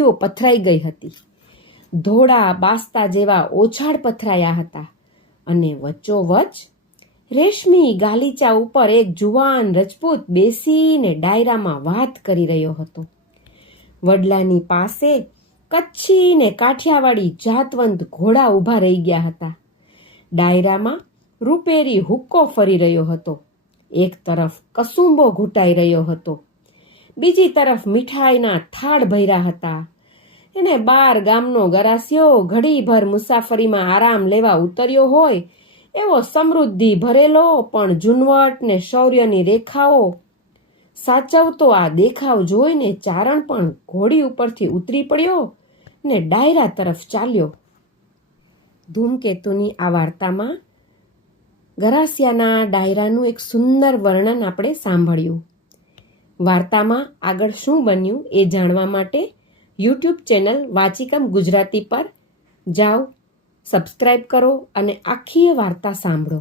ઓ પથરાઈ ગઈ હતી. ધોળા બાસ્તા જેવા ઓછાડ પથરાયા હતા અને વચ્ચોવચ રેશમી ગાલીચા ઉપર એક જુવાન રજપૂત બેસીને ડાયરામાં વાત કરી રહ્યો હતો. વડલાની પાસે કચ્છી ને કાઠિયાવાડી જાતવંત ઘોડા ઊભા રહી ગયા હતા. ડાયરામાં રૂપેરી હુક્કો ફરી રહ્યો હતો. એક તરફ કસુંબો ઘૂંટાઈ રહ્યો હતો. બીજી તરફ મીઠાઈના થાળ ભર્યા હતા. એને બાર ગામનો ગરાસિયો ઘડીભર મુસાફરીમાં આરામ લેવા ઉતર્યો હોય, એવો સમૃદ્ધિ ભરેલો પણ ઝુનવટ ને શૌર્યની રેખાઓ સાચવતો આ દેખાવ જોઈને ચારણ પણ ઘોડી ઉપરથી ઉતરી પડ્યો ને ડાયરા તરફ ચાલ્યો. ધૂમકેતુની આ વાર્તામાં ગરાસિયાના ડાયરાનું એક સુંદર વર્ણન આપણે સાંભળ્યું. વાર્તામાં આગળ શું બન્યું એ જાણવા માટે યુટ્યુબ ચેનલ વાચિકમ ગુજરાતી પર જાઓ સબસ્ક્રાઈબ કરો અને આખી વાર્તા સાંભળો.